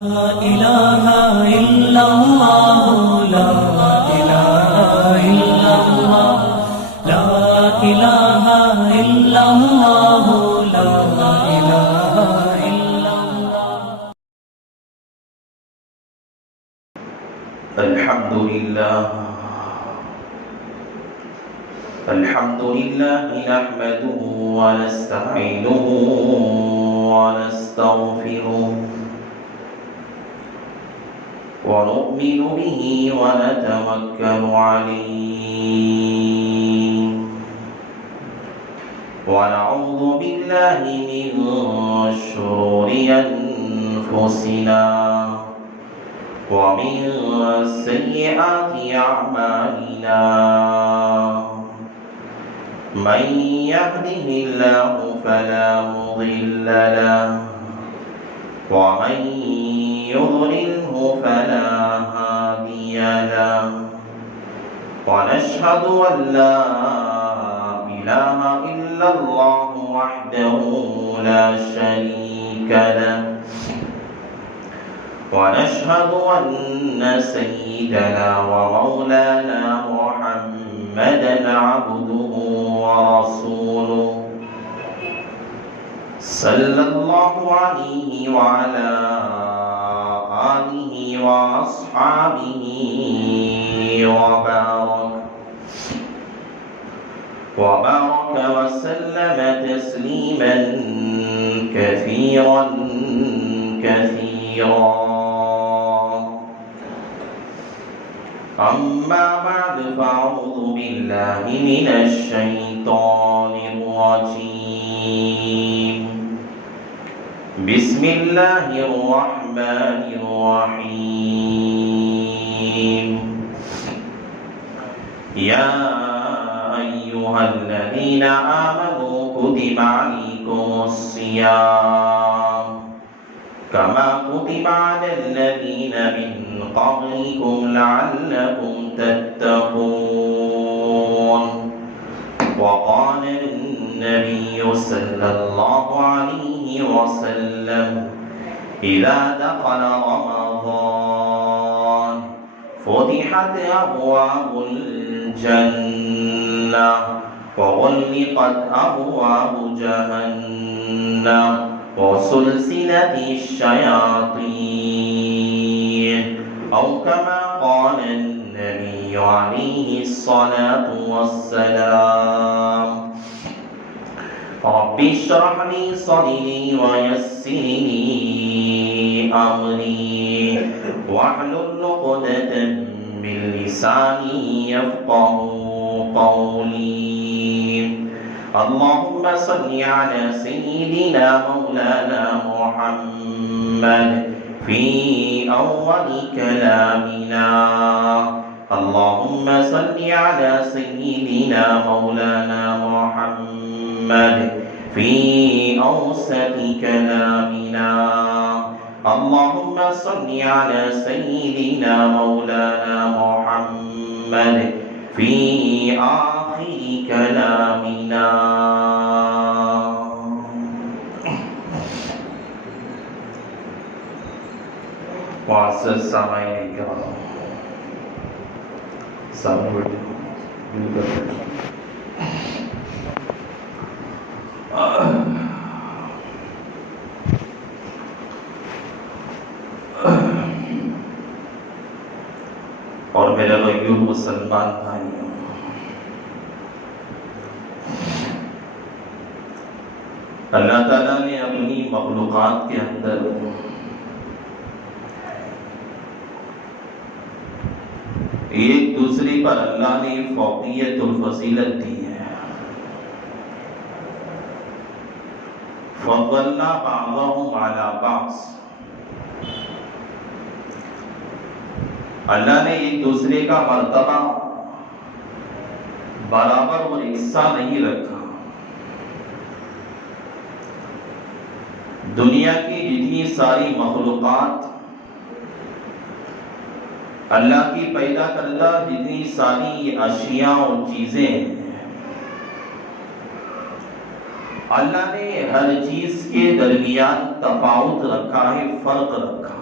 لا إله إلا الله لا إله إلا الله لا إله إلا الله لا إله إلا الله. الحمد لله نحمده ونستعينه ونستغفره ونؤمن به ونتوكل عليه ونعوذ بالله من شرور أنفسنا ومن سيئات أعمالنا من يهده الله فلا مضل له ومن يضلله فلا هادي له ونشهد أن لا إله إلا الله وحده لا شريك له ونشهد أن سيدنا ومولانا محمدا عبده ورسوله صلى الله عليه وعلى آله وأصحابه وبارك وسلم تسليما كثيرا أما بعد فأعوذ بالله من الشيطان الرجيم بسم الله الرحمن الرحيم يا أيها الذين آمنوا كتب عليكم الصيام كما كتب على الذين من قبلكم لعلكم تتقون وقال النبي صلى الله عليه وسلم إذا دخل رمضان فتحت أبواب الجنة وغلقت أبواب جهنم وسلسلة الشياطين أو كما قال النبي عليه الصلاة والسلام رب اشرح لي صدري ويسر لي أمري واحلل عقدة من لساني يفقه قولي اللهم صل على سيدنا مولانا محمد في أول كلامنا اللهم صل على سيدنا مولانا محمد في أوسط كلامنا اللهم صل على سيدنا مولانا محمد في آخر كلامنا. معزز سامعین کرام سامنے اور میرے غیور مسلمان بھائیوں، اللہ تعالیٰ نے اپنی مخلوقات کے اندر ایک دوسرے پر اللہ نے فوقیت الفضیلت دی ہے. فضلنا بعضهم على بعض. اللہ نے ایک دوسرے کا مرتبہ برابر اور یکساں نہیں رکھا. دنیا کی جتنی ساری مخلوقات اللہ کی پیدا کردہ جتنی ساری اشیاء اور چیزیں اللہ نے ہر چیز کے درمیان تفاوت رکھا ہے، فرق رکھا.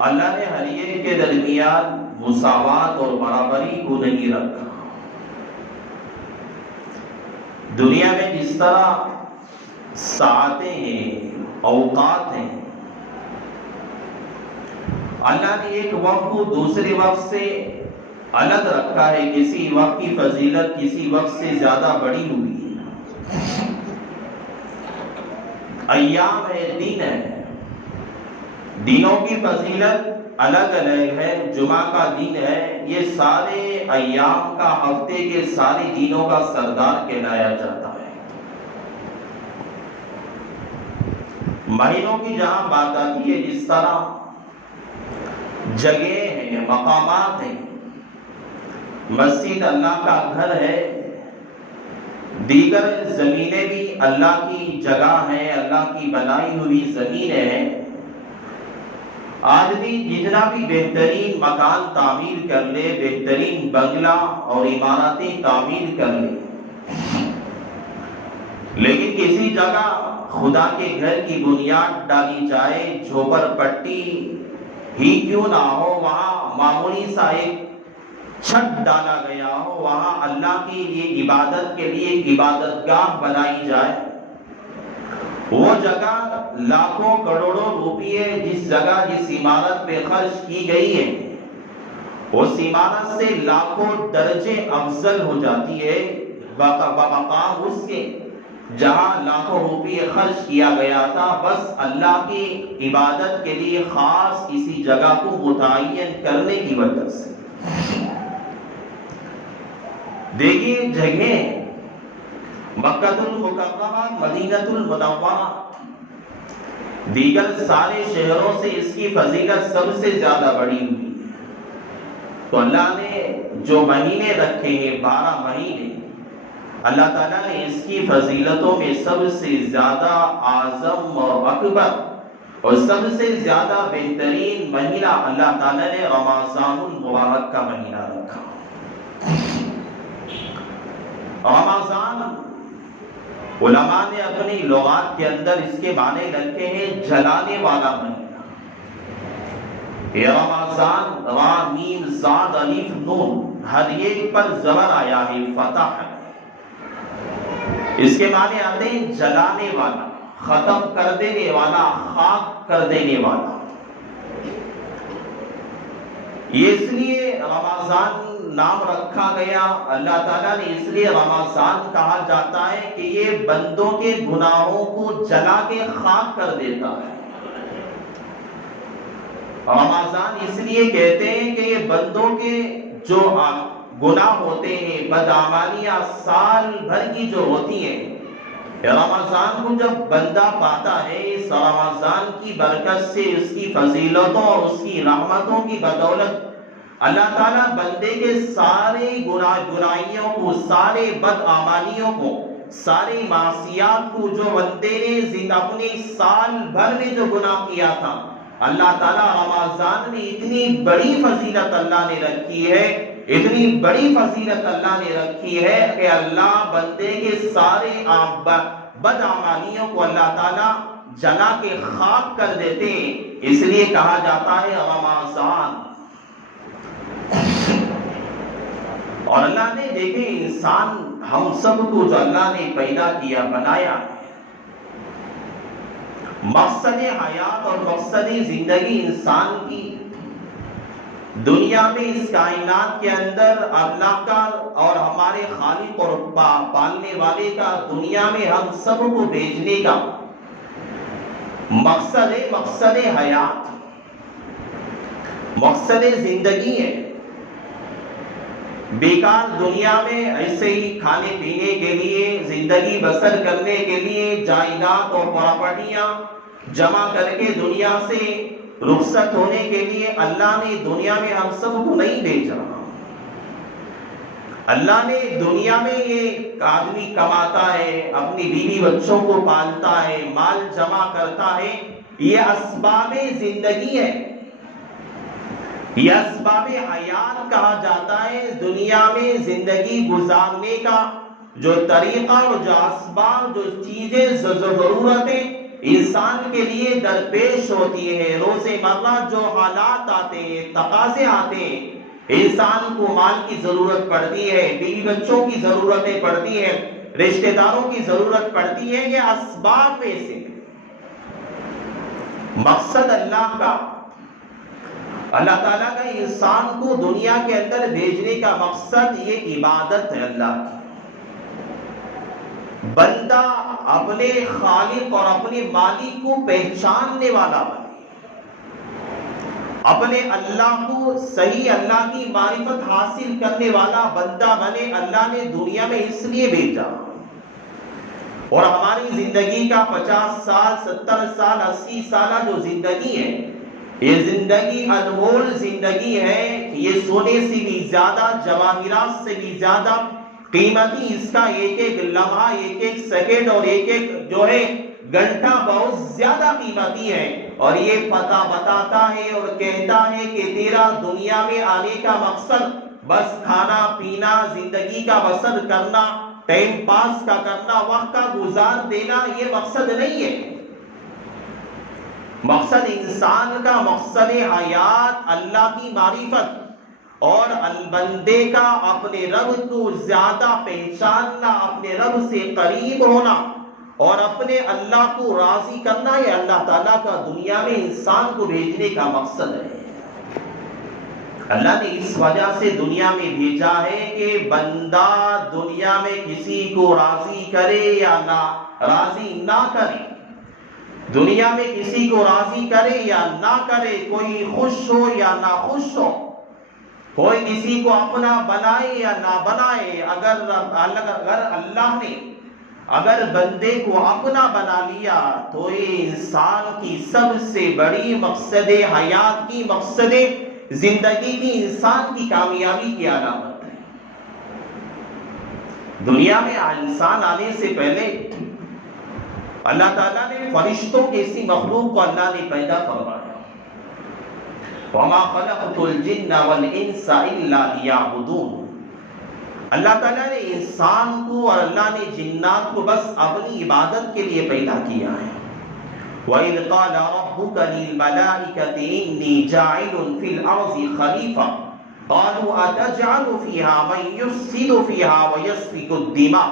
اللہ نے ہر ایک کے درمیان مساوات اور برابری کو نہیں رکھا۔ دنیا میں جس طرح ساعتیں ہیں، اوقات ہیں، اللہ نے ایک وقت کو دوسرے وقت سے الگ رکھا ہے، کسی وقت کی فضیلت کسی وقت سے زیادہ بڑی ہوئی ہے۔ ایام ہے، دن ہے، دنوں کی فضیلت الگ الگ ہے۔ جمعہ کا دن ہے، یہ سارے ایام کا، ہفتے کے سارے دنوں کا سردار کہلایا جاتا ہے۔ مہینوں کی جہاں بات آتی ہے، جس طرح جگہ ہیں، مقامات ہیں، مسجد اللہ کا گھر ہے، دیگر زمینیں بھی اللہ کی جگہ ہیں، اللہ کی بنائی ہوئی زمینیں ہیں۔ آدمی جتنا بھی بہترین مکان تعمیر کر لے، بہترین بنگلہ اور عمارتیں تعمیر کر لے، لیکن کسی جگہ خدا کے گھر کی بنیاد ڈالی جائے، جھوپڑ پٹی ہی کیوں نہ ہو، وہاں معمولی سا ایک چھت ڈالا گیا ہو، وہاں اللہ کی یہ عبادت کے لیے ایک عبادت گاہ بنائی جائے، وہ جگہ لاکھوں کروڑوں روپیے جس جگہ جس عمارت پہ خرچ کی گئی ہے، اس عمارت سے لاکھوں درجے افضل ہو جاتی ہے بمقام اس کے جہاں لاکھوں روپیے خرچ کیا گیا تھا، بس اللہ کی عبادت کے لیے خاص کسی جگہ کو متعین کرنے کی وجہ سے۔ دیکھیے جگہ مکہ المکرمہ، مدینہ المنورہ، دیگر سارے شہروں سے اس کی فضیلت سب سے زیادہ بڑی ہوئی ہے۔ تو اللہ نے جو مہینے رکھے ہیں، 12 مہینے، اللہ تعالیٰ نے اس کی فضیلتوں میں سب سے زیادہ اعظم اور اکبر اور سب سے زیادہ بہترین مہینہ اللہ تعالیٰ نے رمضان المبارک کا مہینہ رکھا۔ رمضان علماء نے اپنی لغات کے اندر اس کے معنی رکھے ہیں جلانے والا مہینہ۔ یہ رمضان، را میم زاد الف نون، ہر ایک پر زبر آیا ہے، فتح ہے۔ اس کے معنی آتے ہیں جلانے والا، ختم کر دینے والا، خاک کر دینے والا۔ یہ اس لیے رمضان نام رکھا گیا، اللہ تعالیٰ نے اس لیے رمضان کہا جاتا ہے کہ یہ بندوں کے گناہوں کو جلا کے خاک کر دیتا ہے۔ رمضان اس لیے کہتے ہیں کہ یہ بندوں کے جو گناہ ہوتے ہیں، بدعمالیاں سال بھر کی جو ہوتی ہیں، رمضان کو جب بندہ پاتا ہے، اس رمضان کی برکت سے، اس کی فضیلتوں اور اس کی رحمتوں کی بدولت اللہ تعالیٰ بندے کے سارے گناہیوں کو، سارے بدعمالیوں کو، ساری معصیات کو، جو بندے نے اپنے سال بھر میں جو گناہ کیا تھا، اللہ تعالیٰ رمضان میں اتنی بڑی فضیلت اللہ نے رکھی ہے، اتنی بڑی فضیلت اللہ نے رکھی ہے کہ اللہ بندے کے سارے بدعمالیوں کو اللہ تعالیٰ جلا کے خاک کر دیتے ہیں، اس لیے کہا جاتا ہے رمضان۔ اور اللہ نے دیکھے انسان ہم سب کو جو اللہ نے پیدا کیا، بنایا ہے، مقصد حیات اور مقصد زندگی انسان کی دنیا میں، اس کائنات کے اندر اللہ کا اور ہمارے خالق اور پالنے والے کا دنیا میں ہم سب کو بھیجنے کا مقصد حیات، مقصد زندگی ہے۔ بیکار دنیا میں ایسے ہی کھانے پینے کے لیے، زندگی بسر کرنے کے لیے جائیداد اور پراپرٹیاں جمع کر کے دنیا سے رخصت ہونے کے لیے اللہ نے دنیا میں ہم سب کو نہیں بھیجا۔ اللہ نے دنیا میں یہ آدمی کماتا ہے، اپنی بیوی بچوں کو پالتا ہے، مال جمع کرتا ہے، یہ اسباب زندگی ہے، یہ اسباب حیات کہا جاتا ہے۔ دنیا میں زندگی گزارنے کا جو طریقہ اور جو اسباب، جو چیزیں، ضرورتیں، انسان کے لیے درپیش ہوتی ہے، روزمرہ جو حالات آتے ہیں، تقاضے آتے ہیں، انسان کو مال کی ضرورت پڑتی ہے، بیوی بچوں کی ضرورتیں پڑتی ہیں، رشتہ داروں کی ضرورت پڑتی ہے، یہ اسباب میں سے مقصد اللہ تعالیٰ کا انسان کو دنیا کے اندر بھیجنے کا مقصد یہ عبادت ہے اللہ کی۔ بندہ اپنے خالق اور اپنے مالک کو پہچاننے والا بنے، اپنے اللہ کو صحیح اللہ کی معرفت حاصل کرنے والا بندہ بنے۔ اللہ نے دنیا میں اس لیے بھیجا، اور ہماری زندگی کا 50 سال 70 سال 80 سالہ جو زندگی ہے، یہ زندگی انمول زندگی ہے، یہ سونے سے بھی زیادہ، جواہرات سے بھی زیادہ قیمتی، اس کا ایک ایک لمحہ، ایک ایک سیکنڈ اور ایک ایک جو ہے گھنٹہ بہت زیادہ قیمتی ہے۔ اور یہ پتہ بتاتا ہے اور کہتا ہے کہ تیرا دنیا میں آنے کا مقصد بس کھانا پینا، زندگی کا بسر کرنا، ٹائم پاس کا کرنا، وقت کا گزار دینا، یہ مقصد نہیں ہے۔ مقصد انسان کا، مقصد حیات اللہ کی معرفت اور بندے کا اپنے رب کو زیادہ پہچاننا، اپنے رب سے قریب ہونا اور اپنے اللہ کو راضی کرنا، یہ اللہ تعالیٰ کا دنیا میں انسان کو بھیجنے کا مقصد ہے۔ اللہ نے اس وجہ سے دنیا میں بھیجا ہے کہ بندہ دنیا میں کسی کو راضی کرے یا نہ راضی نہ کرے، دنیا میں کسی کو راضی کرے یا نہ کرے، کوئی خوش ہو یا نہ خوش ہو، کوئی کسی کو اپنا بنائے یا نہ بنائے، اگر بندے کو اپنا بنا لیا تو یہ انسان کی سب سے بڑی مقصد حیات کی، مقصد زندگی کی، انسان کی کامیابی کی علامت ہے۔ دنیا میں انسان آنے سے پہلے اللہ تعالیٰ نے فرشتوں جیسی مخلوق کو اللہ نے پیدا فرمایا، وَمَا خَلَقْتُ الْجِنَّ وَالْإِنسَ إِلَّا لِيَعْبُدُونَ۔ اللہ تعالیٰ نے انسان کو اور اللہ نے جنات کو بس اپنی عبادت کے لیے پیدا کیا ہے۔ وَإِذْ قَالَ رَبُّكَ لِلْمَلَائِكَةِ إِنِّي جَاعِلٌ فِي الْأَرْضِ خَلِيفَةً قَالُوا أَتَجْعَلُ فِيهَا مَن يُفْسِدُ فِيهَا وَيَسْفِكُ الدِّمَاءَ۔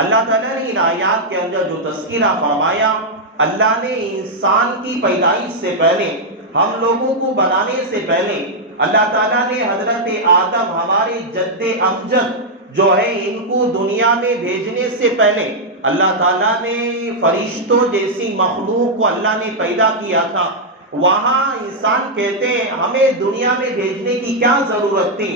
اللہ تعالیٰ نے ان آیات کے اندر جو تذکرہ فرمایا، اللہ نے انسان کی پیدائش سے پہلے، ہم لوگوں کو بنانے سے پہلے، اللہ تعالیٰ نے حضرت آدم ہمارے جد امجد جو ہے ان کو دنیا میں بھیجنے سے پہلے اللہ تعالیٰ نے فرشتوں جیسی مخلوق کو اللہ نے پیدا کیا تھا۔ وہاں انسان کہتے ہیں ہمیں دنیا میں بھیجنے کی کیا ضرورت تھی؟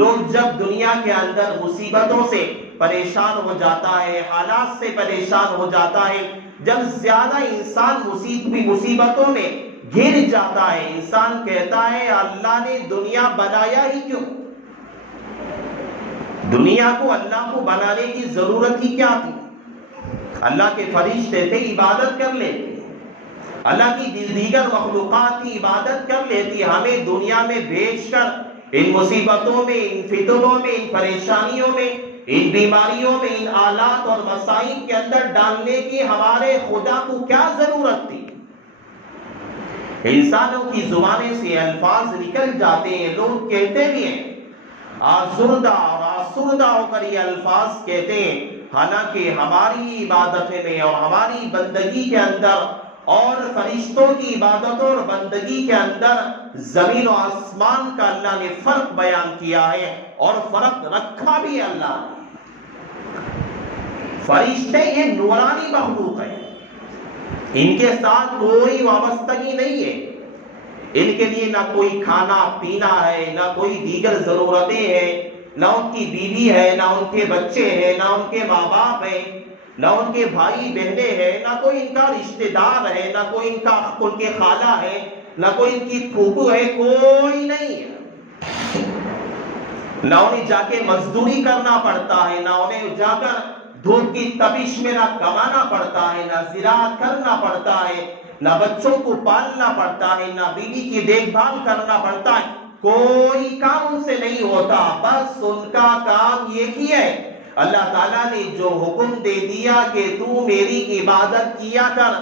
لوگ جب دنیا کے اندر مصیبتوں سے پریشان ہو جاتا ہے، حالات سے پریشان ہو جاتا ہے، جب زیادہ انسان مصیبتوں میں گر جاتا ہے، انسان کہتا ہے اللہ نے دنیا بنایا ہی کیوں؟ دنیا کو اللہ کو بنانے کی ضرورت ہی کیا تھی؟ اللہ کے فرشتے تھے، عبادت کر لیتے، اللہ کی دیگر مخلوقات کی عبادت کر لیتی، ہمیں دنیا میں بھیج کر ان مصیبتوں میں، ان فتنوں میں، ان پریشانیوں میں، ان بیماریوں میں، ان آلات اور مصائب کے اندر ڈالنے کی ہمارے خدا کو کیا ضرورت تھی؟ انسانوں کی زبانیں سے الفاظ نکل جاتے ہیں، لوگ کہتے بھی ہیں، آزردہ اور آسردہ ہو کر یہ الفاظ کہتے ہیں، حالانکہ ہماری عبادت میں اور ہماری بندگی کے اندر اور فرشتوں کی عبادت اور بندگی کے اندر زمین و آسمان کا اللہ نے فرق بیان کیا ہے، اور فرق رکھا بھی اللہ نے۔ فرشتے یہ نورانی مخلوق ہے، ان کے ساتھ کوئی وابستگی نہیں ہے، ان کے لیے نہ کوئی کھانا پینا ہے، نہ کوئی دیگر ضرورتیں ہیں، نہ ان کی بیوی ہے، نہ ان کے بچے ہیں، نہ ان کے ماں باپ ہیں، نہ ان کے بھائی بہنیں ہیں، نہ کوئی ان کا رشتہ دار ہے، نہ کوئی ان کے خالہ ہے، نہ کوئی ان کی پھوپھو ہے، کوئی نہیں ہے۔ نہ انہیں جا کے مزدوری کرنا پڑتا ہے، نہ انہیں جا کر دھوپ کی تپش میں نہ کمانا پڑتا ہے، نہ زراعت کرنا پڑتا ہے، نہ بچوں کو پالنا پڑتا ہے، نہ بیوی کی دیکھ بھال کرنا پڑتا ہے، کوئی کام ان سے نہیں ہوتا، بس ان کا کام یہ ہی ہے، اللہ تعالیٰ نے جو حکم دے دیا کہ تو میری عبادت کیا کر،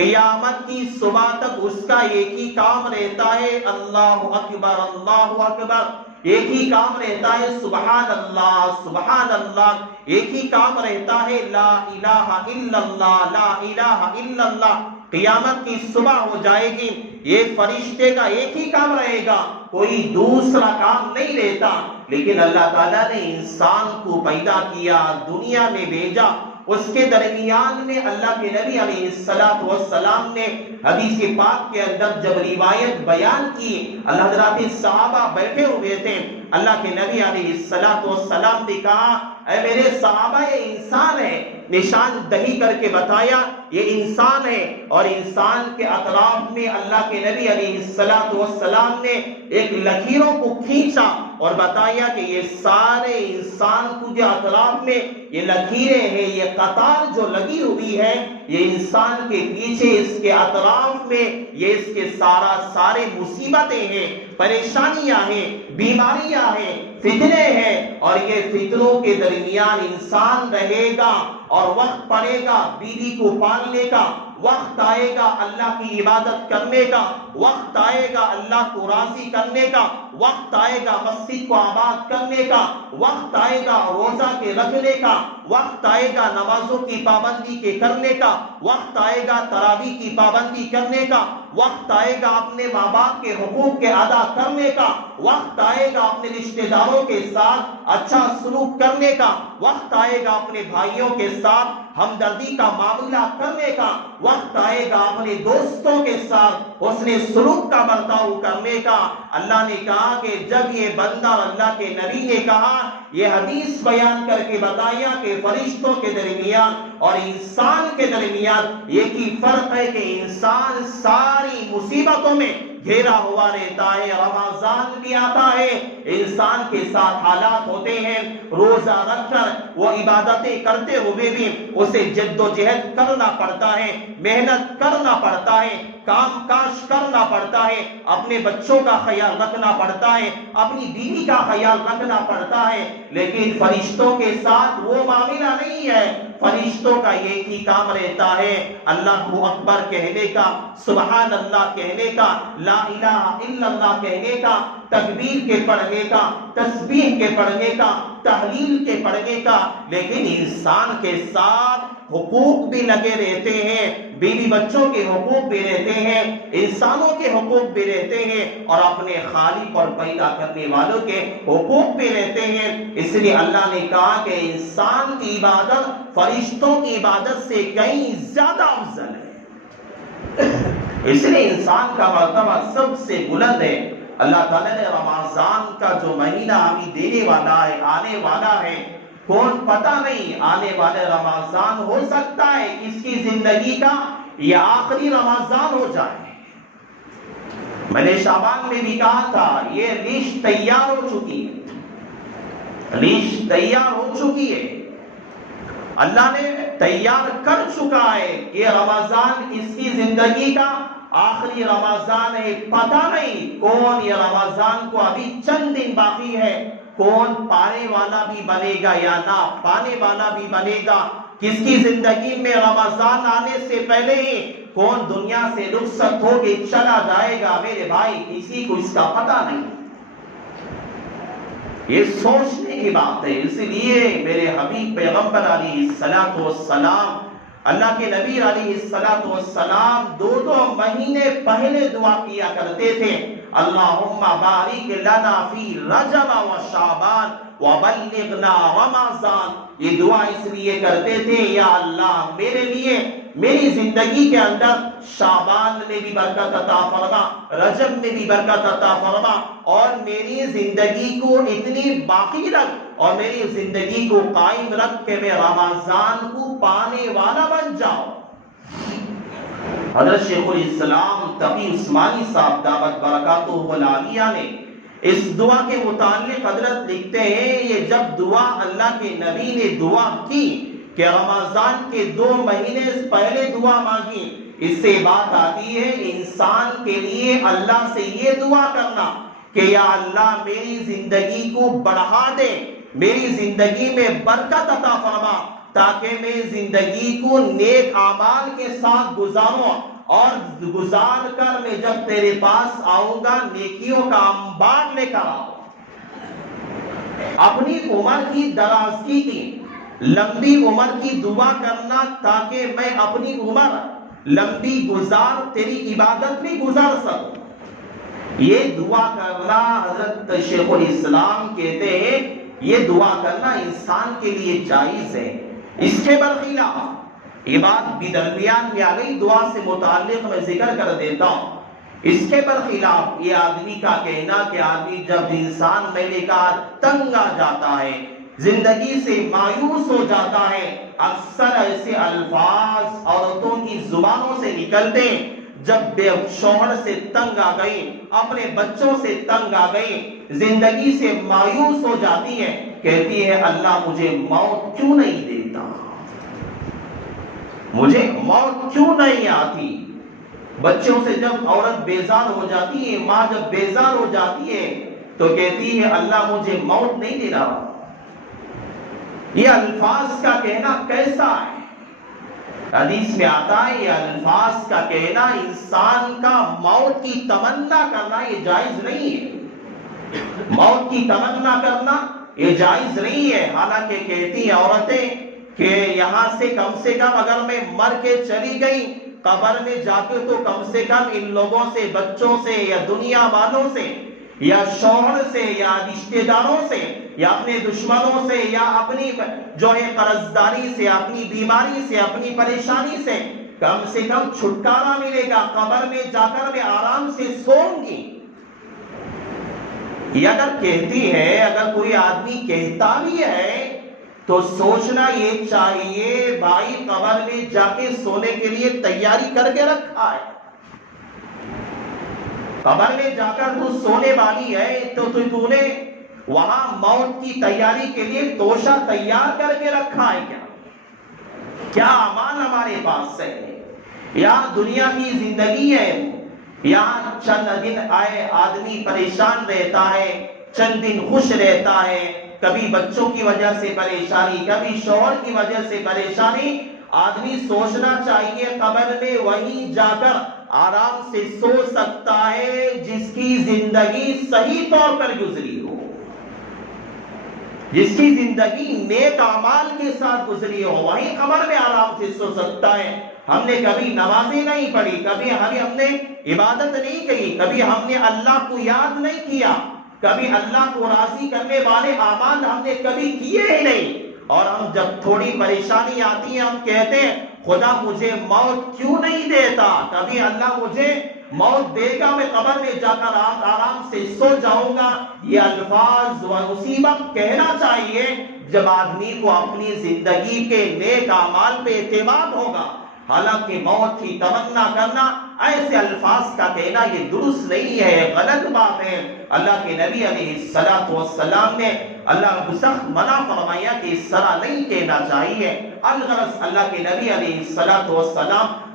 قیامت کی صبح تک اس کا ایک ہی کام رہتا ہے اللہ اکبر اللہ اکبر، ایک ہی کام رہتا ہے سبحان اللہ، ایک ہی کام رہتا ہے لا الہ الا اللہ لا الہ الا اللہ۔ قیامت کی صبح ہو جائے گی، ایک فرشتے کا ایک ہی کام رہے گا، کوئی دوسرا کام نہیں رہتا۔ لیکن اللہ تعالیٰ نے انسان کو پیدا کیا، دنیا میں بھیجا، اس کے درمیان میں اللہ کے نبی علیہ السلام نے حدیث پاک کے اندر جب روایت بیان کی، اللہ حضرات صحابہ بیٹھے ہوئے تھے، اللہ کے نبی علیہ السلام نے کہا اے میرے صحابہ یہ انسان ہے، نشان دہی کر کے بتایا یہ انسان ہے، اور انسان کے اطراف میں اللہ کے نبی علیہ السلام نے ایک لکیروں کو کھینچا اور بتایا کہ یہ سارے انسان کو جو اطراف میں یہ لکیریں ہیں، یہ قطار جو لگی ہوئی ہے، یہ انسان کے پیچھے اس کے اطراف میں یہ اس کے سارے مصیبتیں ہیں، پریشانیاں ہیں، بیماریاں ہیں، فتنے ہیں، اور یہ فتنوں کے درمیان انسان رہے گا، اور وقت پڑے گا بیوی کو پالنے کا، وقت آئے گا اللہ کی عبادت کرنے کا، وقت آئے گا اللہ کو راضی کرنے کا، وقت آئے گا مسجد کو آباد کرنے کا، وقت آئے گا روزہ کے رکھنے کا، وقت آئے گا نمازوں کی پابندی کے کرنے کا، وقت آئے گا تراویح کی پابندی کرنے کا، وقت آئے گا اپنے ماں باپ کے حقوق کے ادا کرنے کا، وقت آئے گا اپنے رشتہ داروں کے ساتھ اچھا سلوک کرنے کا، وقت آئے گا اپنے بھائیوں کے ساتھ ہمدردی کا معاملہ کرنے کا، وقت آئے گا اپنے دوستوں کے ساتھ حسن سلوک کا برتاؤ کرنے کا۔ اللہ نے کہا کہ جب یہ بندہ اور اللہ کے نبی نے کہا، یہ حدیث بیان کر کے بتایا کہ فرشتوں کے درمیان اور انسان کے درمیان ایک ہی فرق ہے کہ انسان ساری مصیبتوں میں گھیرا ہوا رہتا ہے، رمضان بھی آتا ہے، انسان کے ساتھ حالات ہوتے ہیں، روزہ رکھ کر وہ عبادتیں کرتے ہوئے بھی اسے جد و جہد کرنا پڑتا ہے، محنت کرنا پڑتا ہے، کام کاج کرنا پڑتا ہے، اپنے بچوں کا خیال رکھنا پڑتا ہے، اپنی بیوی کا خیال رکھنا پڑتا ہے۔ لیکن فرشتوں کے ساتھ وہ معاملہ نہیں ہے، فرشتوں کا ایک ہی کام رہتا ہے اللہ اکبر کہنے کا، سبحان اللہ کہنے کا، لا الہ الا اللہ کہنے کا، تکبیر کے پڑھنے کا، تسبیح کے پڑھنے کا، تحلیل کے پڑھنے کا۔ لیکن انسان کے ساتھ حقوق بھی لگے رہتے ہیں، بیوی بچوں کے حقوق بھی رہتے ہیں، انسانوں کے حقوق بھی رہتے ہیں، اور اپنے خالق اور پیدا کرنے والوں کے حقوق بھی رہتے ہیں۔ اس لیے اللہ نے کہا کہ انسان کی عبادت فرشتوں کی عبادت سے کہیں زیادہ افضل ہے، اس لیے انسان کا مرتبہ سب سے بلند ہے۔ اللہ تعالیٰ نے رمضان کا جو مہینہ ہمیں دینے والا ہے، آنے والا ہے، کون پتہ نہیں آنے والے رمضان ہو سکتا ہے اس کی زندگی کا یہ آخری رمضان ہو جائے۔ میں نے شعبان میں بھی کہا تھا یہ لیسٹ تیار ہو چکی ہے، لیسٹ تیار ہو چکی ہے، اللہ نے تیار کر چکا ہے کہ رمضان اس کی زندگی کا آخری رمضان ہے۔ پتہ نہیں کون یہ رمضان کو ابھی چند دن باقی ہے، کون پانے والا بھی بنے گا یا نہ پانے والا بھی بنے گا، کس کی زندگی میں رمضان آنے سے پہلے ہی کون دنیا سے رخصت ہو کے چلا جائے گا، میرے بھائی کسی کو اس کا پتہ نہیں۔ یہ سوچنے کی بات ہے۔ اس لیے میرے حبیب پیغمبر علیہ السلام، اللہ کے نبی علیہ السلام دو مہینے پہلے دعا کیا کرتے تھے، اللہم بارک لنا فی رجب و شعبان وبلغنا رمضان۔ یہ دعا اس لیے کرتے تھے، یا اللہ میرے لیے میری زندگی کے اندر شعبان میں بھی برکت عطا فرما، رجب میں بھی برکت عطا فرما، اور میری زندگی کو اتنی باقی رکھ اور میری زندگی کو قائم رکھ کہ میں رمضان کو پانے والا بن جاؤں۔ حضرت شیخ الاسلام تقی عثمانی صاحب دامت برکاتہ العالیہ نے اس دعا کے متعلق حضرت لکھتے ہیں، یہ جب دعا اللہ کے نبی نے دعا کی کہ رمضان کے 2 مہینے پہلے دعا مانگی، اس سے بات آتی ہے انسان کے لیے اللہ سے یہ دعا کرنا کہ یا اللہ میری زندگی کو بڑھا دے، میری زندگی میں برکت عطا فرما، تاکہ میں زندگی کو نیک اعمال کے ساتھ گزاروں، اور گزار کر میں جب تیرے پاس آؤں گا نیکیوں کا انبار لے کر آؤں۔ اپنی عمر کی درازگی کی، لمبی عمر کی دعا کرنا تاکہ میں اپنی عمر لمبی گزار تیری عبادت میں گزار سکوں، یہ دعا کرنا حضرت شیخ الاسلام کہتے ہیں یہ دعا کرنا انسان کے لیے جائز ہے۔ اس کے برخلاف یہ بات بھی درمیان میں آ گئی، دعا سے متعلق میں ذکر کر دیتا ہوں۔ اس کے برخلاف یہ آدمی کا کہنا کہ آدمی جب انسان میں نے کہا تنگ آ جاتا ہے، زندگی سے مایوس ہو جاتا ہے، اکثر ایسے الفاظ عورتوں کی زبانوں سے نکلتے ہیں جب بے شوہر سے تنگ آ گئی، اپنے بچوں سے تنگ آ گئی، زندگی سے مایوس ہو جاتی ہے، کہتی ہے اللہ مجھے موت کیوں نہیں دیتا، مجھے موت کیوں نہیں آتی۔ بچوں سے جب عورت بیزار ہو جاتی ہے، ماں جب بیزار ہو جاتی ہے تو کہتی ہے اللہ مجھے موت نہیں دے رہا۔ یہ الفاظ کا کہنا کیسا ہے؟ حدیث میں آتا ہے یہ الفاظ کا کہنا، انسان کا موت کی تمنا کرنا یہ جائز نہیں ہے، موت کی تمنا کرنا یہ جائز نہیں ہے۔ حالانکہ کہتی ہیں عورتیں کہ یہاں سے کم اگر میں مر کے چلی گئی قبر میں جا کے تو کم سے کم ان لوگوں سے، بچوں سے یا دنیا والوں سے یا شوہر سے یا رشتہ داروں سے یا اپنے دشمنوں سے یا اپنی جو ہے قرضداری سے، اپنی بیماری سے، اپنی پریشانی سے کم سے کم چھٹکارا ملے گا، قبر میں جا کر میں آرام سے سوں گی۔ یہ اگر کہتی ہے، اگر کوئی آدمی کہتا بھی ہے تو سوچنا یہ چاہیے بھائی قبر میں جا کے سونے کے لیے تیاری کر کے رکھا ہے، قبر میں جا کر تو سونے والی ہے تو تو نے وہاں موت کی تیاری کے لیے توشہ تیار کر کے رکھا ہے کیا امان ہمارے پاس ہے؟ یہاں دنیا کی زندگی ہے، یہاں چند دن آئے آدمی پریشان رہتا ہے، چند دن خوش رہتا ہے، کبھی بچوں کی وجہ سے پریشانی، کبھی شوہر کی وجہ سے پریشانی۔ آدمی سوچنا چاہیے قبر میں وہیں جا کر آرام سے سو سکتا ہے جس کی زندگی صحیح طور پر گزری ہو، جس کی زندگی نیک اعمال کے ساتھ گزری ہو، وہیں قبر میں آرام سے سو سکتا ہے۔ ہم نے کبھی نمازیں نہیں پڑھی، کبھی ہم نے عبادت نہیں کی، کبھی ہم نے اللہ کو یاد نہیں کیا، کبھی اللہ کو راضی کرنے والے اعمال ہم نے کبھی کیے ہی نہیں، اور ہم جب تھوڑی پریشانی آتی ہے ہم کہتے ہیں خدا مجھے موت کیوں نہیں دیتا، کبھی اللہ مجھے موت دے گا میں قبر میں جا کر آرام سے سو جاؤں گا۔ یہ الفاظ و اسی وقت کہنا چاہیے جب آدمی کو اپنی زندگی کے نیک اعمال پہ اعتماد ہوگا۔ حالانکہ موت کی تمنا کرنا، ایسے الفاظ کا کہنا یہ درست نہیں ہے، غلط بات ہے۔ اللہ کے نبی علیہ السلام نے اللہ کو سخت منع فرمایا کہ اس طرح نہیں کہنا چاہیے۔ الغرض اللہ کے نبی علیہ السلام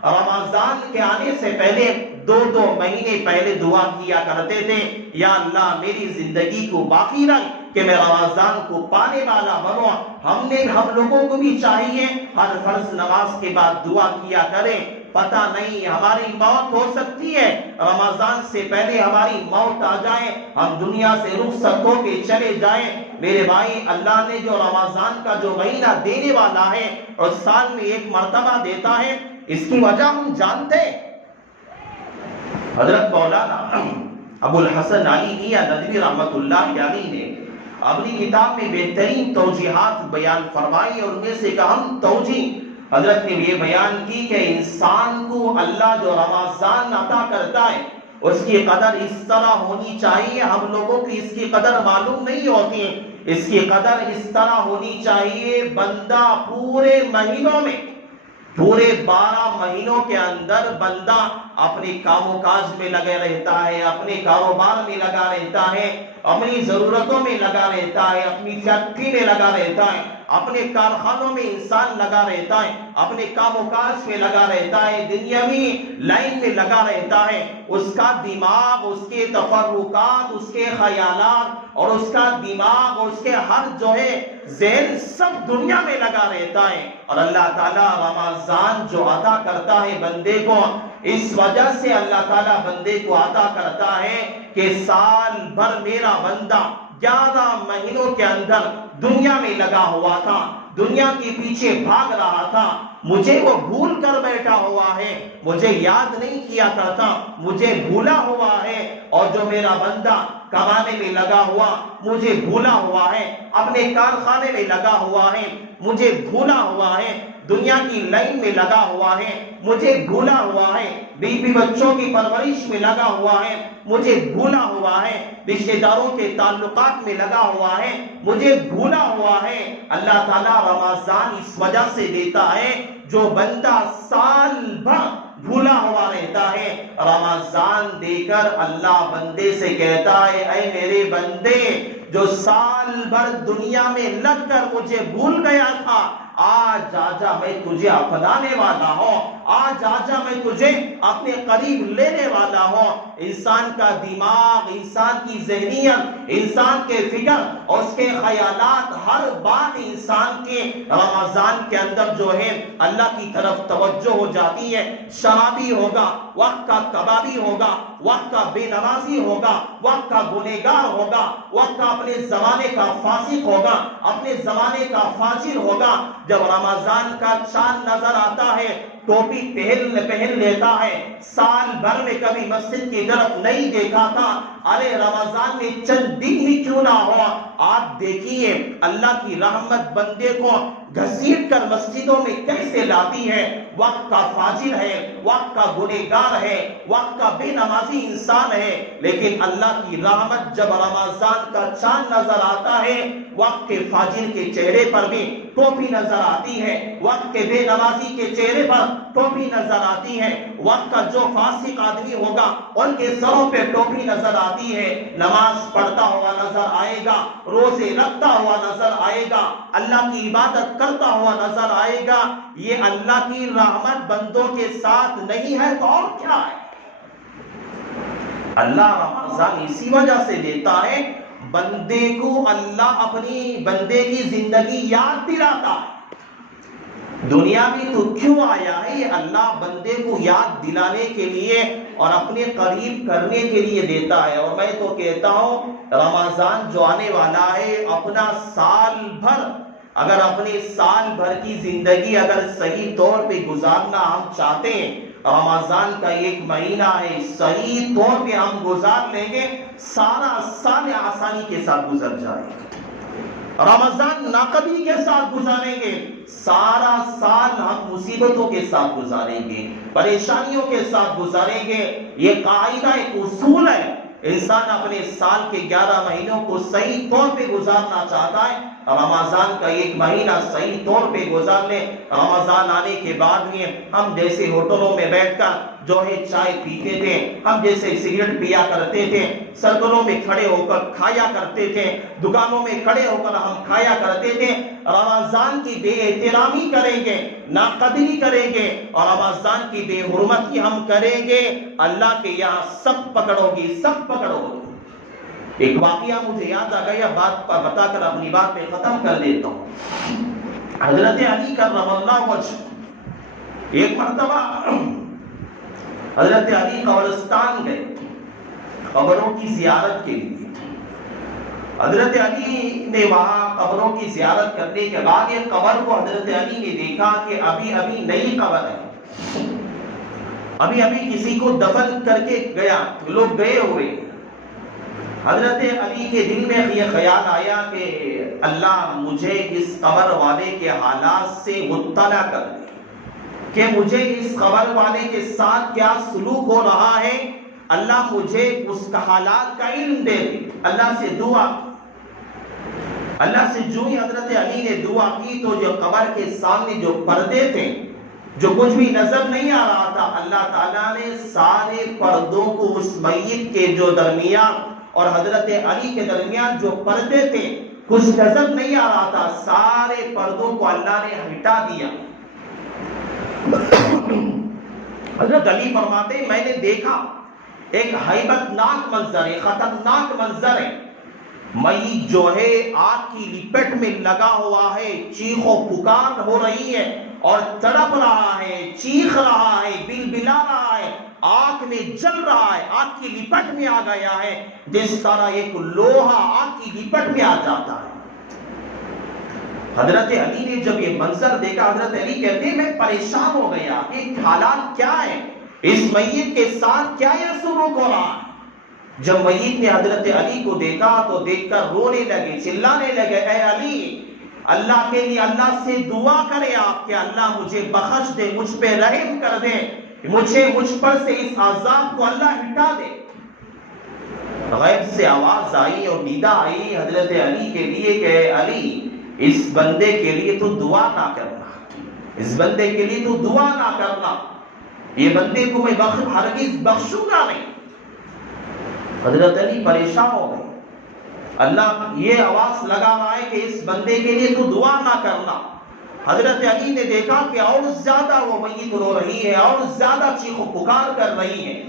رمضان کے آنے سے پہلے دو مہینے پہلے دعا کیا کرتے تھے، یا اللہ میری زندگی کو باقی رکھ کہ میں رمضان کو پانے والا بنوں۔ ہم لوگوں کو بھی چاہیے ہر فرض نماز کے بعد دعا کیا کریں، پتہ نہیں ہماری موت ہو سکتی ہے، رمضان سے پہلے ہماری موت آ جائے، ہم دنیا سے رخصت ہو کے چلے جائیں۔ میرے بھائی اللہ نے جو رمضان کا جو مہینہ دینے والا ہے اور سال میں ایک مرتبہ دیتا ہے، اس کی وجہ ہم جانتے ہیں۔ حضرت مولانا ابو الحسن علی میاں ندوی رحمت اللہ علیہ نے اپنی کتاب میں بہترین توجیحات بیان فرمائی، اور ان میں سے ایک اہم توجیہ حضرت نے یہ بیان کی کہ انسان کو اللہ جو رمضان عطا کرتا ہے اس کی قدر اس طرح ہونی چاہیے، ہم لوگوں کی اس کی قدر معلوم نہیں ہوتی ہے، اس کی قدر اس طرح ہونی چاہیے بندہ پورے مہینوں میں، پورے 12 مہینوں کے اندر بندہ اپنے کام و کاج میں لگے رہتا ہے، اپنے کاروبار میں لگا رہتا ہے، اپنی ضرورتوں میں لگا رہتا ہے، اپنی فیکٹری میں لگا رہتا ہے، اپنے کارخانوں میں انسان لگا رہتا ہے، اپنے کام و کاج میں لگا رہتا ہے، دنیاوی لائن میں لگا رہتا ہے، اس کا دماغ، اس کے تفرقات، اس کے خیالات اور اس کا دماغ اور اس کے ہر جو ہے ذہن سب دنیا میں لگا رہتا ہے۔ اور اللہ تعالیٰ رمضان جو عطا کرتا ہے بندے کو، اس وجہ سے اللہ تعالیٰ بندے کو عطا کرتا ہے کہ سال بھر میرا بندہ 11 مہینوں کے اندر دنیا میں لگا ہوا تھا، دنیا کے پیچھے بھاگ رہا تھا، مجھے وہ بھول کر بیٹھا ہوا ہے، مجھے یاد نہیں کیا کرتا، مجھے بھولا ہوا ہے۔ اور جو میرا بندہ کمانے میں لگا ہوا مجھے بھولا ہوا ہے، اپنے کارخانے میں لگا ہوا ہے مجھے بھولا ہوا ہے، دنیا کی لائن میں لگا ہوا ہے مجھے بھولا ہوا ہے، بیوی بچوں کی پرورش میں لگا ہوا ہے مجھے بھولا ہوا ہے، رشتہ داروں کے تعلقات میں لگا ہوا ہے مجھے بھولا ہوا ہے۔ اللہ تعالیٰ رمضان اس وجہ سے دیتا ہے، جو بندہ سال بھر بھولا ہوا رہتا ہے، رمضان دے کر اللہ بندے سے کہتا ہے، اے میرے بندے جو سال بھر دنیا میں لگ کر مجھے بھول گیا تھا، آج آجا میں تجھے اپنانے والا ہوں، آج آجا میں تجھے اپنے قریب لینے والا ہوں۔ انسان کا دماغ، انسان کی ذہنیت، انسان کے فکر اور اس کے خیالات، ہر بات انسان کے رمضان کے اندر جو ہے اللہ کی طرف توجہ ہو جاتی ہے۔ شرابی ہوگا، وقت کا کبابی ہوگا، وقت کا بے نمازی ہوگا، وقت کا گنہگار ہوگا، وقت کا اپنے زمانے کا فاسق ہوگا، اپنے زمانے کا فاجر ہوگا۔ جب رمضان کا چاند نظر آتا ہے ٹوپی پہن لیتا ہے، سال بھر میں کبھی مسجد کی طرف نہیں دیکھا تھا، ارے رمضان میں چند دن ہی کیوں نہ ہو، آپ دیکھیے اللہ کی رحمت بندے کو گھسیٹ کر مسجدوں میں کیسے لاتی ہے۔ وقت کا فاجر ہے، وقت کا گنہگار ہے، وقت کا بے نمازی انسان ہے، لیکن اللہ کی رحمت جب رمضان کا چاند نظر آتا ہے، وقت کے فاجر کے چہرے پر بھی ٹوپی نظر آتی ہے، وقت کے بے نمازی کے چہرے پر ٹوپی نظر آتی ہے، وقت کا جو فاسق آدمی ہوگا ان کے سروں پہ ٹوپی نظر آتی ہے، نماز پڑھتا ہوا نظر آئے گا، روزے رکھتا ہوا نظر آئے گا، اللہ کی عبادت کرتا ہوا نظر آئے گا۔ یہ اللہ کی رحمت بندوں کے ساتھ نہیں ہے تو اور کیا ہے؟ اللہ رمضان اسی وجہ سے دیتا ہے، بندے کو اللہ اپنی بندے کی زندگی یاد دلاتا ہے۔ دنیا میں تو کیوں آیا ہے؟ یہ اللہ بندے کو یاد دلانے کے لیے اور اپنے قریب کرنے کے لیے دیتا ہے۔ اور میں تو کہتا ہوں رمضان جو آنے والا ہے، اپنا سال بھر، اگر اپنے سال بھر کی زندگی اگر صحیح طور پہ گزارنا ہم چاہتے ہیں، رمضان کا 1 مہینہ ہے، صحیح طور پہ ہم گزار لیں گے، سارا سال آسانی کے ساتھ گزر جائے گا۔ رمضان ناقدی کے ساتھ گزاریں گے، سارا سال ہم مصیبتوں کے ساتھ گزاریں گے، پریشانیوں کے ساتھ گزاریں گے۔ یہ قاعدہ، ایک اصول ہے۔ انسان اپنے سال کے 11 مہینوں کو صحیح طور پہ گزارنا چاہتا ہے، رمضان کا 1 مہینہ صحیح طور پہ گزار لے۔ رمضان آنے کے بعد میں ہم جیسے ہوٹلوں میں بیٹھ کر جو ہے چائے پیتے تھے، ہم جیسے سگریٹ پیا کرتے تھے، سرکلوں میں کھڑے ہو کر کھایا کرتے تھے، دکانوں میں کھڑے ہو کر ہم کھایا کرتے تھے، رمضان کی بے احترامی کریں گے، ناقدری کریں گے اور رمضان کی بے حرمتی ہم کریں گے، اللہ کے یہاں سب پکڑو گی، سب پکڑو گی۔ ایک واقعہ مجھے یاد آ گیا، بات پر بتا کر اپنی بات پہ ختم کر دیتا ہوں۔ حضرت علی کرم اللہ وجہ ایک مرتبہ حضرت علی قبرستان گئے قبروں کی زیارت کے لیے۔ حضرت علی نے وہاں قبروں کی زیارت کرنے کے بعد ایک قبر کو حضرت علی نے دیکھا کہ ابھی نئی قبر ہے، ابھی کسی کو دفن کر کے گیا، لوگ گئے ہوئے۔ حضرت علی کے دل میں یہ خیال آیا کہ اللہ مجھے اس قبر والے کے حالات سے مطلع کر دے کہ مجھے اس قبر والے کے ساتھ کیا سلوک ہو رہا ہے، اللہ مجھے اس کا حالات کا علم دے دے۔ اللہ سے دعا، اللہ سے جو ہی حضرت علی نے دعا کی تو جو قبر کے سامنے جو پردے تھے، جو کچھ بھی نظر نہیں آ رہا تھا، اللہ تعالیٰ نے سارے پردوں کو اس میت کے جو درمیان اور حضرت علی کے درمیان جو پردے تھے کچھ نظر نہیں آ رہا تھا، سارے پردوں کو اللہ نے ہٹا دیا۔ حضرت علی فرماتے ہیں میں نے دیکھا ایک ہیبت ناک منظر ہے، خطرناک منظر ہے، میت جو ہے آگ کی لپٹ میں لگا ہوا ہے، چیخ و پکار ہو رہی ہے اور تڑپ رہا ہے، چیخ رہا ہے، بلبلا رہا ہے، آگ میں جل رہا ہے، آگ کی لپٹ میں آ گیا ہے، جس طرح ایک لوہا آگ کی لپٹ میں آ جاتا ہے۔ حضرت علی نے جب یہ منظر دیکھا، حضرت علی کہتے ہیں میں پریشان ہو گیا کہ حالات کیا ہے، اس میت کے ساتھ کیا یہ سلوک ہو رہا ہے۔ جب میت نے حضرت علی کو دیکھا تو دیکھ کر رونے لگے، چلانے لگے، اے علی اللہ کے لیے اللہ سے دعا کرے آپ کہ اللہ مجھے بخش دے، مجھ پہ رحم کر دے، مجھ پر سے اس عذاب کو اللہ ہٹا دے۔ غیب سے آواز آئی اور ندا آئی حضرت علی کے لیے کہ اے علی اس بندے کے لیے تو دعا نہ کرنا، اس بندے کے لیے تو دعا نہ کرنا، یہ بندے کو میں ہرگز بخشوں گا نہیں۔ حضرت علی پریشان ہو گئے، اللہ یہ آواز لگا رہا ہے کہ اس بندے کے لیے تو دعا نہ کرنا۔ حضرت علی نے دیکھا کہ اور زیادہ وہ میت رو رہی ہے، اور زیادہ چیخ و پکار کر رہی ہے،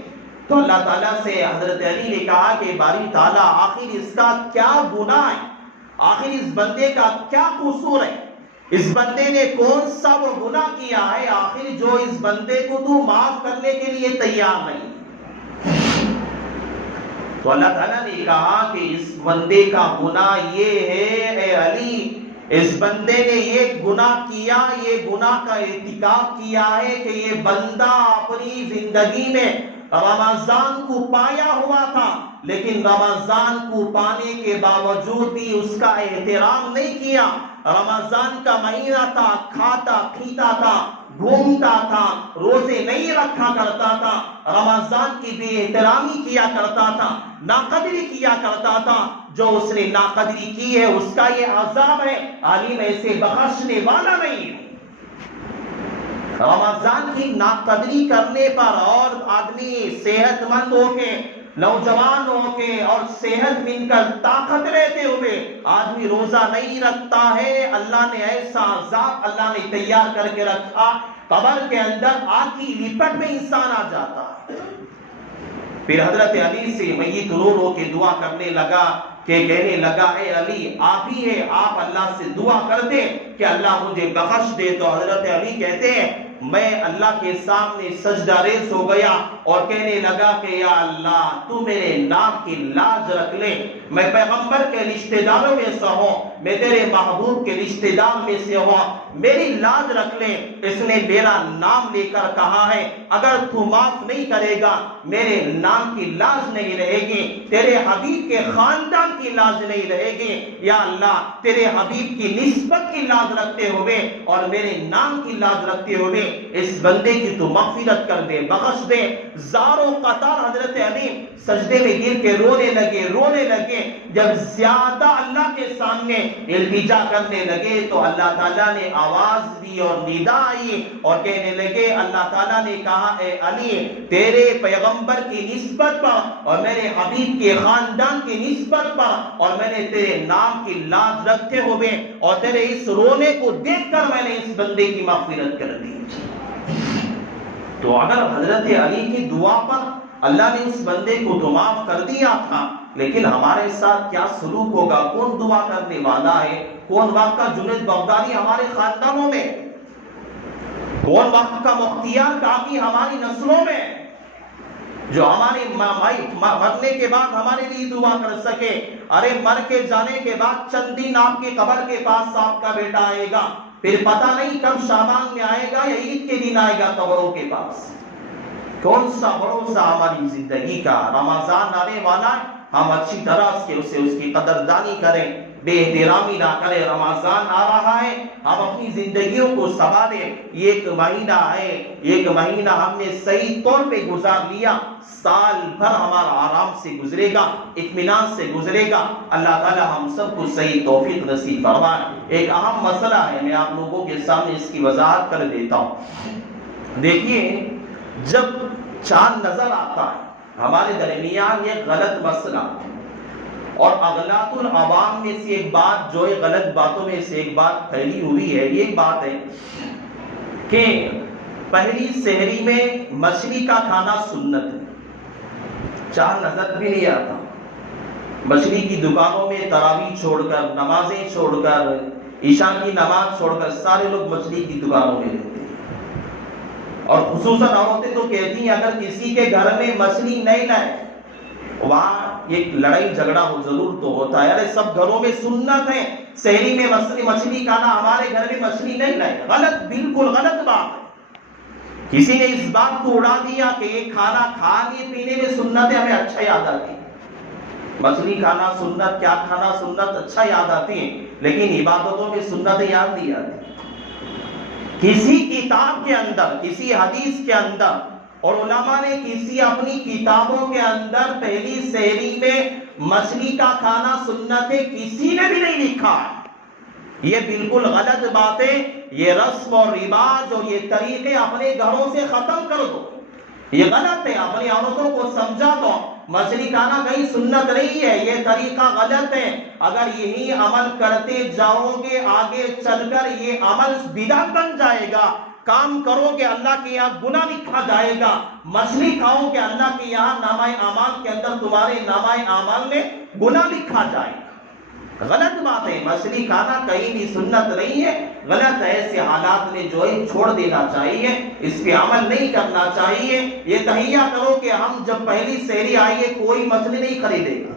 تو اللہ تعالیٰ سے حضرت علی نے کہا کہ باری تعالیٰ آخر اس کا کیا گناہ ہے، آخر اس بندے کا کیا قصور ہے، اس بندے نے کون سا وہ گناہ کیا ہے آخر جو اس بندے کو تو معاف کرنے کے لیے تیار نہیں۔ تو اللہ تعالیٰ نے کہا کہ اس بندے کا گناہ یہ ہے اے علی، اس بندے نے یہ گناہ کیا، یہ گناہ کا ارتکاب کیا ہے کہ یہ بندہ اپنی زندگی میں رمضان کو پایا ہوا تھا، لیکن رمضان کو پانے کے باوجود بھی اس کا احترام نہیں کیا۔ رمضان کا مہینہ تھا، کھاتا پیتا تھا، گھومتا تھا، روزے نہیں رکھا کرتا تھا، رمضان کی بے احترامی کیا کرتا تھا، ناقدری کیا کرتا تھا۔ جو اس نے ناقدری کی ہے اس کا یہ عذاب ہے، علی میں سے بخشنے والا نہیں ہے۔ رمضان کی ناقدری کرنے پر اور آدمی صحت مند ہو کے، نوجوان ہو کے اور صحت مند کر طاقت رہتے ہوئے آدمی روزہ نہیں رکھتا ہے، اللہ نے ایسا عذاب اللہ نے تیار کر کے رکھا، قبر کے اندر آگ کی لپٹ میں انسان آ جاتا ہے۔ پھر حضرت علی سے میت رو رو کے دعا کرنے لگا کہ کہنے لگا اے علی آپ ہی ہے، آپ اللہ سے دعا کر دے کہ اللہ مجھے بخش دے۔ تو حضرت علی کہتے ہیں میں اللہ کے سامنے سجدہ ریز ہو گیا اور کہنے لگا کہ یا اللہ تو میرے نام کی لاج رکھ لے، میں پیغمبر کے رشتہ داروں میں سے ہوں، میں تیرے محبوب کے رشتہ دار میں سے ہوں، میری لاج رکھ لے۔ اس نے میرا نام لے کر کہا ہے اگر تو معاف نہیں کرے گا میرے نام کی لاج نہیں رہے گی، تیرے حبیب کے خاندان کی لاج نہیں رہے گی، یا اللہ تیرے حبیب کی نسبت کی لاج رکھتے ہوئے اور میرے نام کی لاج رکھتے ہوئے اس بندے کی تو مغفرت کر دے، بخش دے۔ زاروں قطار حضرت علی سجدے میں گر کے رونے لگے۔ جب زیادہ اللہ کے سامنے التجا کرنے لگے تو اللہ تعالیٰ نے آواز دی اور ندا آئی اور کہنے لگے، اللہ تعالیٰ نے کہا اے علی تیرے پیغمبر کی نسبت پر اور میرے حبیب کے خاندان کی نسبت پر اور میں نے تیرے نام کی لاج رکھتے ہوئے اور تیرے اس رونے کو دیکھ کر میں نے اس بندے کی مغفرت کر دی۔ تو اگر حضرت علی کی دعا پر اللہ نے اس بندے کو تو معاف کر دیا تھا، لیکن ہمارے ساتھ کیا سلوک ہوگا؟ کون دعا کرنے والا ہے؟ کون وقت کا جنید بغدادی ہمارے خاندانوں میں؟ کون وقت کا مختیار کافی ہماری نسلوں میں جو ہمارے مرنے کے بعد ہمارے لیے دعا کر سکے؟ ارے مر کے جانے کے بعد چند دن آپ کی قبر کے پاس آپ کا بیٹا آئے گا، پھر پتہ نہیں کب شعبان میں آئے گا یا عید کے دن آئے گا قبروں کے پاس۔ کون سا بھروسہ ہماری زندگی کا؟ رمضان آنے والا ہے، ہم اچھی طرح سے اس کی قدردانی کریں، بے احترامی نہ کریں۔ رمضان آ رہا ہے، ہم اپنی زندگیوں کو سنواریں۔ ایک مہینہ ہے، ایک مہینہ ہم نے صحیح طور پہ گزار لیا، سال بھر ہمارا آرام سے گزرے گا، اطمینان سے گزرے گا۔ اللہ تعالی ہم سب کو صحیح توفیق نصیب فرمائے۔ ایک اہم مسئلہ ہے، میں آپ لوگوں کے سامنے اس کی وضاحت کر دیتا ہوں۔ دیکھیے جب چاند نظر آتا ہے ہمارے درمیان یہ غلط مسئلہ، اور اغلاط العوام میں سے ایک بات جو غلط باتوں میں سے ایک بات پھیلی ہوئی ہے، یہ بات ہے کہ پہلی سحری میں مچھلی کا کھانا سنت ہے، چاہ نظر بھی نہیں آتا۔ مچھلی کی دکانوں میں تراویح چھوڑ کر، نمازیں چھوڑ کر، عشاء کی نماز چھوڑ کر سارے لوگ مچھلی کی دکانوں میں رہتے ہیں، اور خصوصاً عورتیں تو کہتی ہیں اگر کسی کے گھر میں مچھلی نہیں لائے، وہاں ایک لڑائی جھگڑا ہو ضرور تو ہوتا ہے، ارے سب گھروں میں سنت ہے سحری میں مچھلی کھانا، ہمارے گھر میں مچھلی نہیں لائے، غلط، بالکل غلط بات ہے۔ کسی نے اس بات کو اڑا دیا کہ یہ کھانا کھانے پینے میں سنت ہے، ہمیں اچھا یاد آتی ہے، مچھلی کھانا سنت، کیا کھانا سنت، اچھا یاد آتی ہے، لیکن عبادتوں میں سنت یاد نہیں آتی۔ کسی کتاب کے اندر، کسی حدیث کے اندر، اور علماء نے کسی اپنی کتابوں کے اندر پہلی سحری میں مچھلی کا کھانا سنت ہے کسی نے بھی نہیں لکھا۔ یہ بالکل غلط بات ہے، یہ رسم اور رواج اور یہ طریقے اپنے گھروں سے ختم کر دو، یہ غلط ہے، اپنی عورتوں کو سمجھا دو مچھلی کھانا کہیں سنت نہیں ہے، یہ طریقہ غلط ہے، اگر یہی عمل کرتے جاؤ گے آگے چل کر یہ عمل بدعت بن جائے گا، کام کرو گے اللہ کے یہاں گناہ لکھا جائے گا، مچھلی کھاؤ گے اللہ کے یہاں نامہ اعمال کے اندر تمہارے نامہ اعمال میں گناہ لکھا جائے گا۔ غلط بات ہے، مچھلی کھانا کہیں بھی سنت نہیں ہے، غلط ہے، ایسے حالات میں جو ہے چھوڑ دینا چاہیے، اس پہ عمل نہیں کرنا چاہیے۔ یہ تہیہ کرو کہ ہم جب پہلی سحری آئیے کوئی مچھلی نہیں خریدے گا،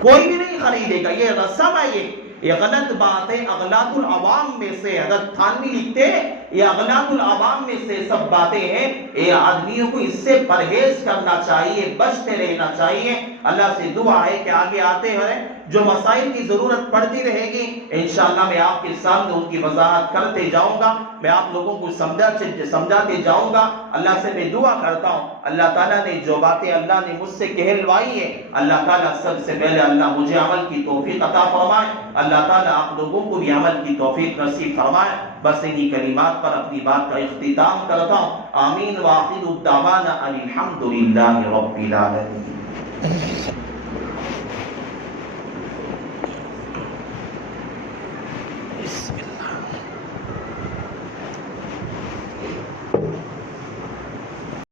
کوئی بھی نہیں خریدے گا، یہ رسم ہے، یہ غلط بات ہے، اغلاط العوام میں سے حضرت تھانوی لکھتے ہیں یہ اغلاط العوام میں سے سب باتیں ہیں، یہ آدمیوں کو اس سے پرہیز کرنا چاہیے، بچتے رہنا چاہیے۔ اللہ سے دعا ہے کہ آگے آتے ہیں جو مسائل کی ضرورت پڑتی رہے گی انشاءاللہ میں آپ کے سامنے ان کی وضاحت کرتے جاؤں گا، میں آپ لوگوں کو سمجھاتے جاؤں گا۔ اللہ سے میں دعا کرتا ہوں اللہ تعالیٰ نے جو باتیں اللہ نے مجھ سے کہلوائی ہیں، اللہ تعالیٰ سب سے پہلے اللہ مجھے عمل کی توفیق عطا فرمائے، اللہ تعالیٰ آپ لوگوں کو بھی عمل کی توفیق نصیب فرمائے۔ بس انہی کلمات پر اپنی بات کا اختتام کرتا ہوں، آمین، وآخر الدعوانا ان الحمد للہ رب العالمین۔